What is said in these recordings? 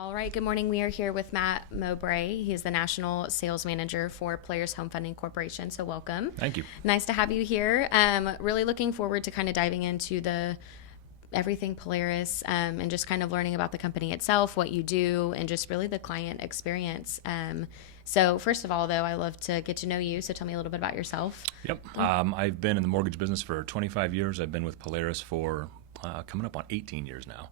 All right, good morning. We are here with Matt Moubray. He's the National Sales Manager for Players Home Funding Corporation, so welcome. Thank you. Nice to have you here. Really looking forward to kind of diving into the everything Polaris and just kind of learning about the company itself, what you do, and just really the client experience. So first of all, though, I love to get to know you, so tell me a little bit about yourself. Yep. I've been in the mortgage business for 25 years. I've been with Polaris for coming up on 18 years now.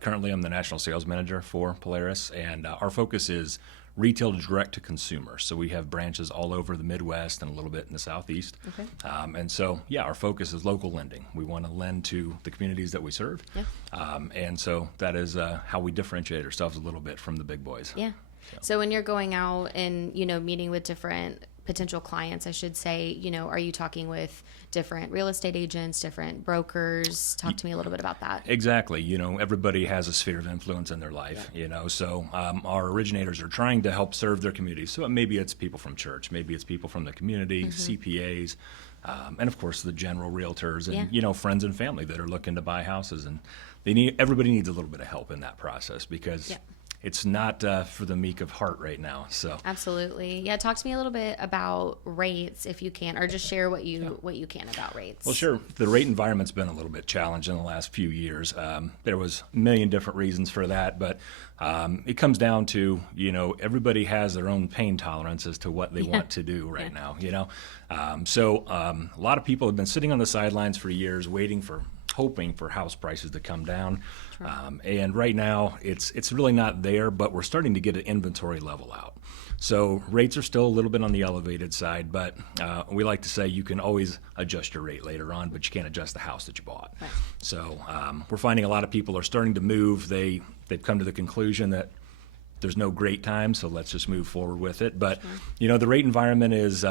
Currently I'm the National Sales Manager for Polaris, and our focus is retail direct to consumer. So we have branches all over the Midwest and a little bit in the Southeast. Okay. Our focus is local lending. We want to lend to the communities that we serve. Yeah. And so that is how we differentiate ourselves a little bit from the big boys. Yeah. So when you're going out and, meeting with different potential clients, I should say, are you talking with different real estate agents, different brokers? Talk to me a little bit about that. Exactly. Everybody has a sphere of influence in their life, So our originators are trying to help serve their community. So maybe it's people from church, maybe it's people from the community, CPAs, and of course the general realtors and, friends and family that are looking to buy houses. And everybody needs a little bit of help in that process because it's not for the meek of heart right now. So absolutely, yeah. Talk to me a little bit about rates, if you can, or just share what you can about rates. Well, sure. The rate environment's been a little bit challenged in the last few years. There was a million different reasons for that, but it comes down to everybody has their own pain tolerance as to what they want to do right now. A lot of people have been sitting on the sidelines for years, hoping for house prices to come down. And right now it's really not there, but we're starting to get an inventory level out. So rates are still a little bit on the elevated side, but we like to say you can always adjust your rate later on, but you can't adjust the house that you bought. Right. So we're finding a lot of people are starting to move. They've come to the conclusion that there's no great time, so let's just move forward with it. But the rate environment is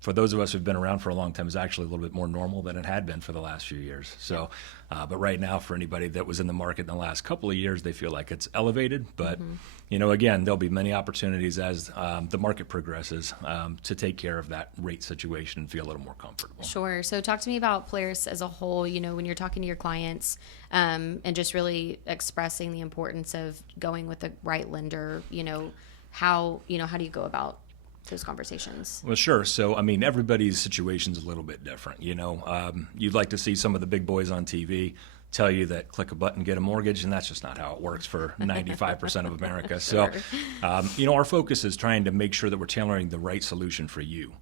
for those of us who've been around for a long time, is actually a little bit more normal than it had been for the last few years. So, but right now, for anybody that was in the market in the last couple of years, they feel like it's elevated. But, again, there'll be many opportunities as the market progresses to take care of that rate situation and feel a little more comfortable. Sure. So talk to me about Polaris as a whole, when you're talking to your clients and just really expressing the importance of going with the right lender, how do you go about those conversations? Well, sure. So, everybody's situation's a little bit different. You'd like to see some of the big boys on TV tell you that click a button, get a mortgage, and that's just not how it works for 95% of America. Sure. So, our focus is trying to make sure that we're tailoring the right solution for you.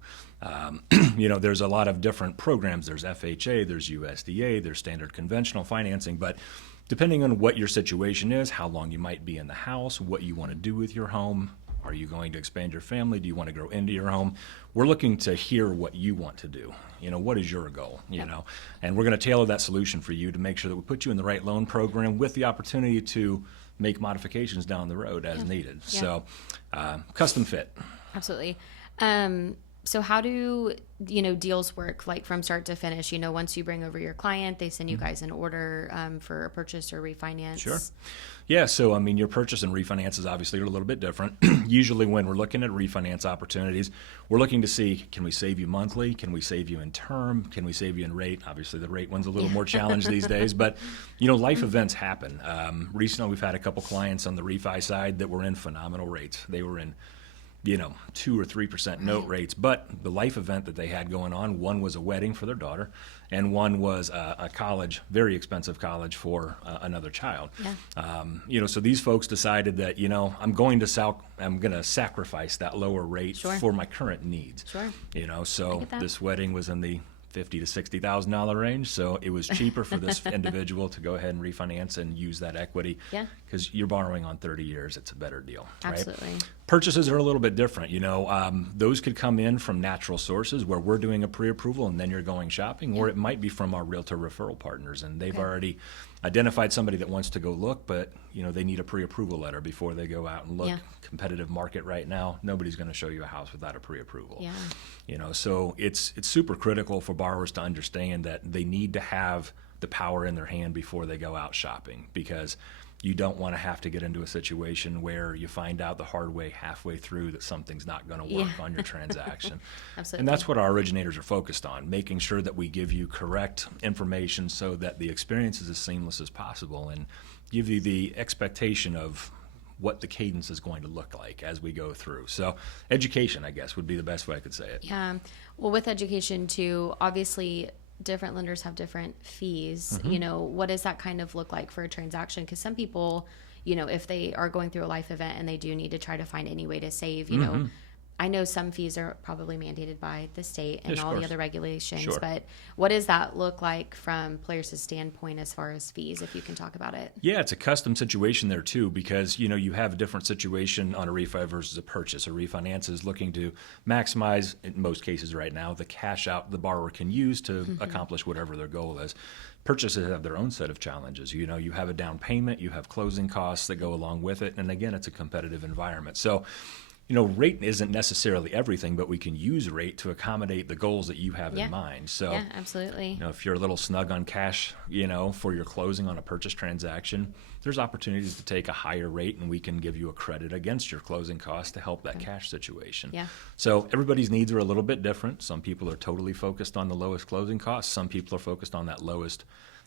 There's a lot of different programs. There's FHA, there's USDA, there's standard conventional financing, but depending on what your situation is, how long you might be in the house, what you want to do with your home, are you going to expand your family? Do you want to grow into your home? We're looking to hear what you want to do. What is your goal? And we're going to tailor that solution for you to make sure that we put you in the right loan program with the opportunity to make modifications down the road as needed. So, custom fit. Absolutely. So how do, deals work, like from start to finish? Once you bring over your client, they send you guys an order for a purchase or refinance? Sure. Yeah, so your purchase and refinance is obviously a little bit different. Usually when we're looking at refinance opportunities, we're looking to see, can we save you monthly? Can we save you in term? Can we save you in rate? Obviously the rate one's a little more challenged these days, but life events happen. Recently we've had a couple clients on the refi side that were in phenomenal rates. They were in 2 or 3% note rates, but the life event that they had going on, one was a wedding for their daughter, and one was a college, very expensive college for another child. Yeah. So these folks decided that I'm going to sacrifice that lower rate for my current needs. Sure. So this wedding was in the $50,000 to $60,000 range, so it was cheaper for this individual to go ahead and refinance and use that equity. Yeah. Because you're borrowing on 30 years, it's a better deal. Absolutely. Right? Purchases are a little bit different. Those could come in from natural sources where we're doing a pre-approval and then you're going shopping, or it might be from our realtor referral partners, and they've already identified somebody that wants to go look, but they need a pre-approval letter before they go out and look. Competitive market right now, nobody's going to show you a house without a pre-approval. Yeah. So it's super critical for borrowers to understand that they need to have the power in their hand before they go out shopping, because you don't want to have to get into a situation where you find out the hard way halfway through that something's not going to work on your transaction. Absolutely. And that's what our originators are focused on, making sure that we give you correct information so that the experience is as seamless as possible. And give you the expectation of what the cadence is going to look like as we go through. So education, I guess, would be the best way I could say it. Yeah. Well, with education too, obviously different lenders have different fees. What does that kind of look like for a transaction? Because some people, if they are going through a life event and they do need to try to find any way to save, I know some fees are probably mandated by the state and all the other regulations, but what does that look like from Polaris' standpoint as far as fees, if you can talk about it? Yeah, it's a custom situation there too, because you have a different situation on a refi versus a purchase. A refinance is looking to maximize, in most cases right now, the cash out the borrower can use to accomplish whatever their goal is. Purchases have their own set of challenges. You have a down payment, you have closing costs that go along with it, and again, it's a competitive environment. So rate isn't necessarily everything, but we can use rate to accommodate the goals that you have in mind. So, yeah, absolutely. If you're a little snug on cash, for your closing on a purchase transaction, there's opportunities to take a higher rate, and we can give you a credit against your closing costs to help that cash situation. Yeah. So everybody's needs are a little bit different. Some people are totally focused on the lowest closing costs. Some people are focused on that lowest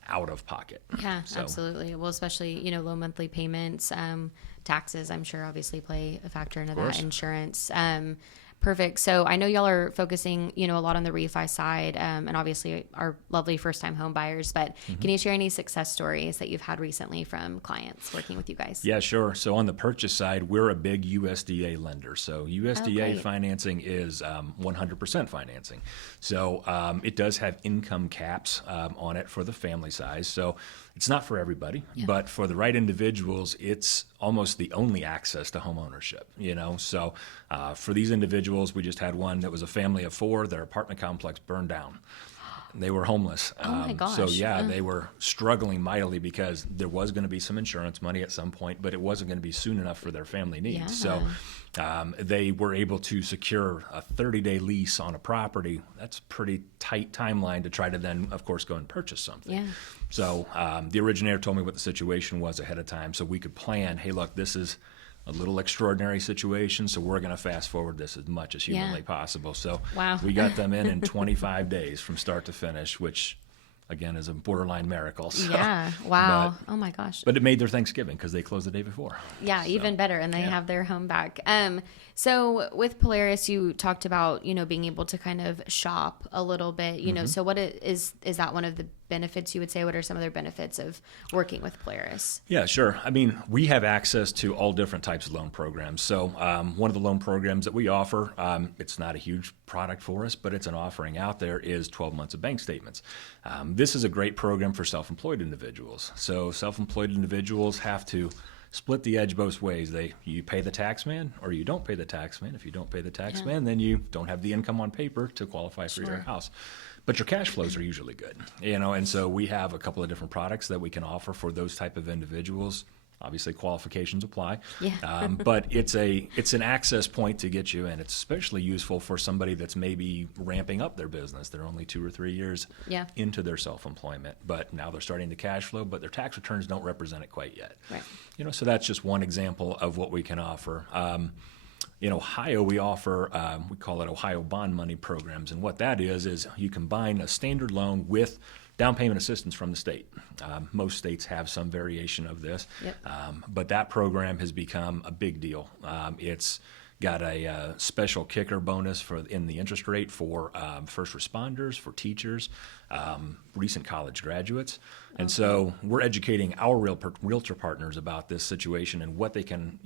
out of pocket. Yeah, absolutely. Well, especially, low monthly payments, taxes, I'm sure obviously play a factor into that, insurance. Perfect. So I know y'all are focusing, a lot on the refi side, and obviously our lovely first-time home buyers, but can you share any success stories that you've had recently from clients working with you guys? Yeah, sure. So on the purchase side, we're a big USDA lender. So USDA financing is 100% financing. So it does have income caps on it for the family size. So it's not for everybody, but for the right individuals, it's almost the only access to home ownership, So for these individuals, we just had one that was a family of 4. Their apartment complex burned down. They were homeless. Oh my gosh. So they were struggling mightily because there was going to be some insurance money at some point, but it wasn't going to be soon enough for their family needs. So they were able to secure a 30-day lease on a property. That's a pretty tight timeline to try to then, of course, go and purchase something. Yeah. So the originator told me what the situation was ahead of time so we could plan, hey, look, this is a little extraordinary situation, so we're going to fast forward this as much as humanly possible. So we got them in 25 days from start to finish, which, again, is a borderline miracle. So, yeah, wow. Oh, my gosh. But it made their Thanksgiving because they closed the day before. Yeah, even better, and they have their home back. So with Polaris, you talked about, being able to kind of shop a little bit, so what is that one of the benefits you would say? What are some other benefits of working with Polaris? Yeah, sure. I mean, we have access to all different types of loan programs. So one of the loan programs that we offer, it's not a huge product for us, but it's an offering out there, is 12 months of bank statements. This is a great program for self-employed individuals. So self-employed individuals have to split the edge both ways. You pay the tax man or you don't pay the tax man. If you don't pay the tax man, then you don't have the income on paper to qualify for your house. But your cash flows are usually good, and so we have a couple of different products that we can offer for those type of individuals. Obviously, qualifications apply, but it's an access point to get you in. It's especially useful for somebody that's maybe ramping up their business. They're only 2 or 3 years into their self-employment, but now they're starting to cash flow, but their tax returns don't represent it quite yet. Right. So that's just one example of what we can offer. In Ohio, we offer, we call it Ohio Bond Money Programs, and what that is you combine a standard loan with down payment assistance from the state. Most states have some variation of this, but that program has become a big deal. It's got a special kicker bonus in the interest rate for first responders, for teachers, recent college graduates. And so we're educating our realtor partners about this situation and what they can,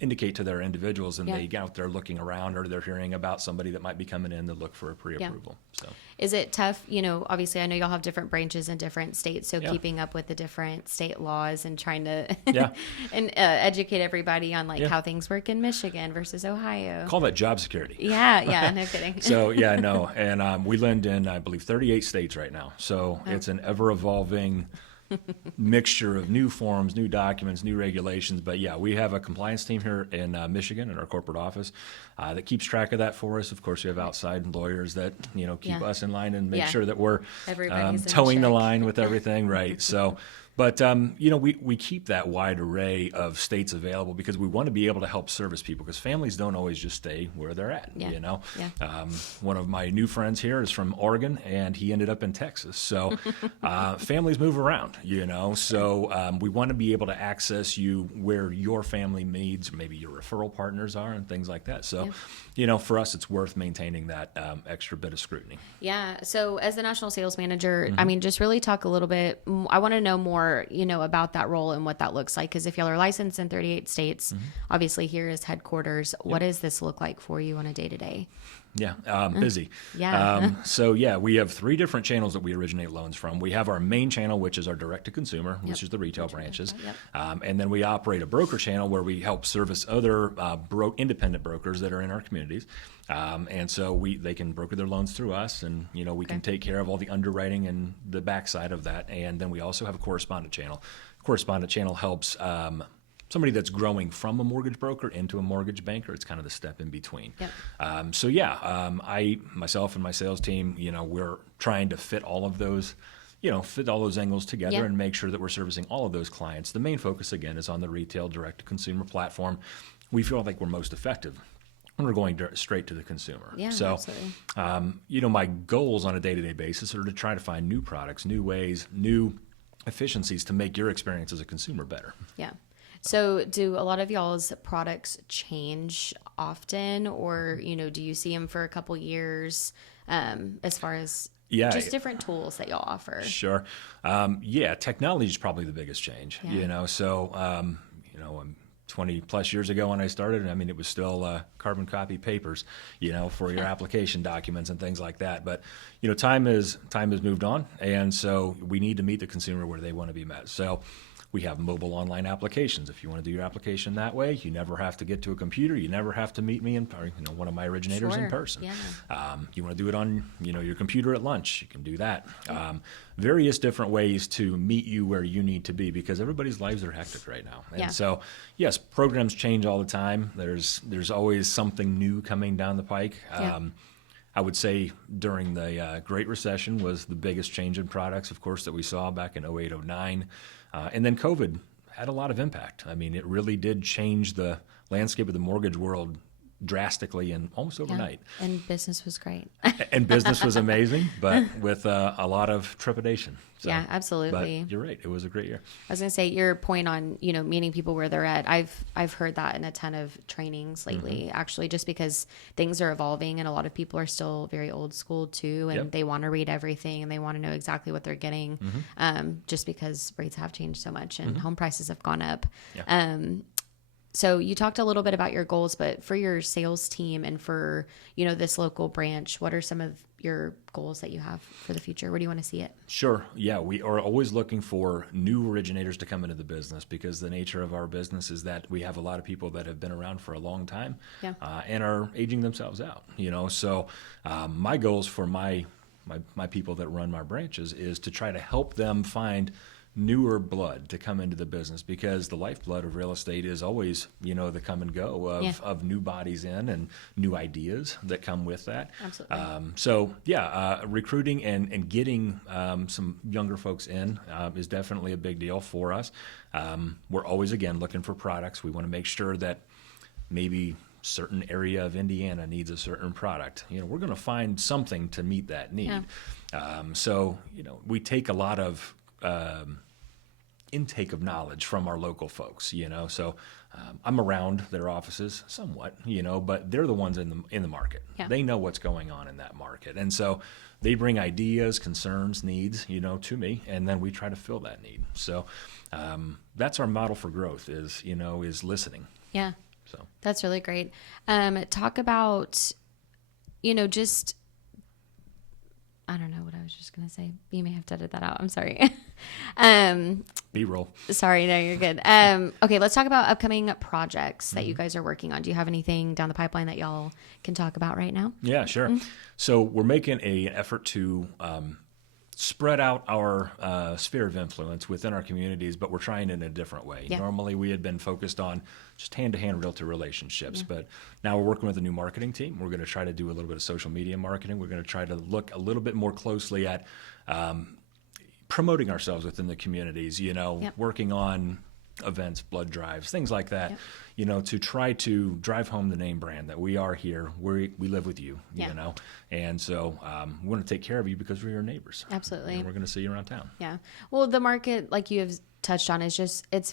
indicate to their individuals, and they get out there looking around, or they're hearing about somebody that might be coming in to look for a pre-approval. So is it tough? Obviously I know y'all have different branches in different states, so keeping up with the different state laws and trying to and educate everybody on how things work in Michigan versus Ohio. Call that job security. Yeah, no kidding. So and we lend in, I believe, 38 states right now. So it's an ever-evolving mixture of new forms, new documents, new regulations. But we have a compliance team here in Michigan in our corporate office that keeps track of that for us. Of course, we have outside lawyers that keep us in line and make sure that we're towing the line with everything, right? So But, we keep that wide array of states available because we want to be able to help service people because families don't always just stay where they're at, Yeah. Yeah. One of my new friends here is from Oregon, and he ended up in Texas. So families move around, So we want to be able to access you where your family needs, maybe your referral partners are, and things like that. So, for us, it's worth maintaining that extra bit of scrutiny. Yeah. So as the national sales manager, I mean, just really talk a little bit. I want to know more, about that role and what that looks like. Because if y'all are licensed in 38 states, obviously here is headquarters. What does this look like for you on a day-to-day? Yeah, busy. Yeah. We have 3 different channels that we originate loans from. We have our main channel, which is our direct-to-consumer, which is the retail branches. And then we operate a broker channel where we help service other independent brokers that are in our communities. And so they can broker their loans through us, and we can take care of all the underwriting and the backside of that. And then we also have a correspondent channel. Correspondent channel helps somebody that's growing from a mortgage broker into a mortgage banker. It's kind of the step in between. Yep. I myself and my sales team, we're trying to fit all of those. Fit all those angles together and make sure that we're servicing all of those clients. The main focus, again, is on the retail direct-to-consumer platform. We feel like we're most effective when we're going straight to the consumer. Yeah, so, absolutely. my goals on a day-to-day basis are to try to find new products, new ways, new efficiencies to make your experience as a consumer better. Yeah. So do a lot of y'all's products change often, or, do you see them for a couple years as far as just different tools that y'all offer? Sure. Technology is probably the biggest change, So, 20 plus years ago when I started, it was still carbon copy papers, for your application documents and things like that. But, time has moved on. And so we need to meet the consumer where they want to be met. So we have mobile online applications. If you want to do your application that way, you never have to get to a computer. You never have to meet me one of my originators in person. Yeah. You want to do it on, your computer at lunch. You can do that. Various different ways to meet you where you need to be because everybody's lives are hectic right now. And so, yes, programs change all the time. There's always something new coming down the pike. I would say during the Great Recession was the biggest change in products, of course, that we saw back in 08, 09. And then COVID had a lot of impact. It really did change the landscape of the mortgage world drastically and almost overnight. And business was great. And business was amazing, but with a lot of trepidation. So, yeah, absolutely. But you're right. It was a great year. I was going to say your point on, meeting people where they're at. I've heard that in a ton of trainings lately, actually, just because things are evolving and a lot of people are still very old school too. And they want to read everything and they want to know exactly what they're getting just because rates have changed so much and home prices have gone up. Yeah. So you talked a little bit about your goals, but for your sales team and for, this local branch, what are some of your goals that you have for the future? Where do you want to see it? Sure. Yeah, we are always looking for new originators to come into the business because the nature of our business is that we have a lot of people that have been around for a long time and are aging themselves out, So my goals for my people that run my branches is to try to help them find newer blood to come into the business because the lifeblood of real estate is always, the come and go of new bodies in and new ideas that come with that. Absolutely. Recruiting and getting some younger folks in is definitely a big deal for us. We're always, again, looking for products. We want to make sure that maybe certain area of Indiana needs a certain product. We're going to find something to meet that need. Yeah. We take a lot of intake of knowledge from our local folks, So I'm around their offices somewhat, but they're the ones in the market. Yeah. They know what's going on in that market, and so they bring ideas, concerns, needs, to me, and then we try to fill that need. So that's our model for growth is listening. Yeah. So that's really great. Talk about, just. I don't know what I was just going to say. You may have to edit that out. I'm sorry. B-roll. Sorry, no, you're good. Okay, let's talk about upcoming projects that you guys are working on. Do you have anything down the pipeline that y'all can talk about right now? Yeah, sure. So we're making an effort to spread out our sphere of influence within our communities, but we're trying in a different way. Yeah. Normally, we had been focused on just hand-to-hand realtor relationships, but now we're working with a new marketing team. We're going to try to do a little bit of social media marketing. We're going to try to look a little bit more closely at promoting ourselves within the communities, Yep. working on events, blood drives, things like that, Yep. to try to drive home the name brand that we are here, we live with you, Yeah. And so we want to take care of you because we're your neighbors. Absolutely. And we're going to see you around town. Yeah. Well, the market, like you have touched on, is just, it's very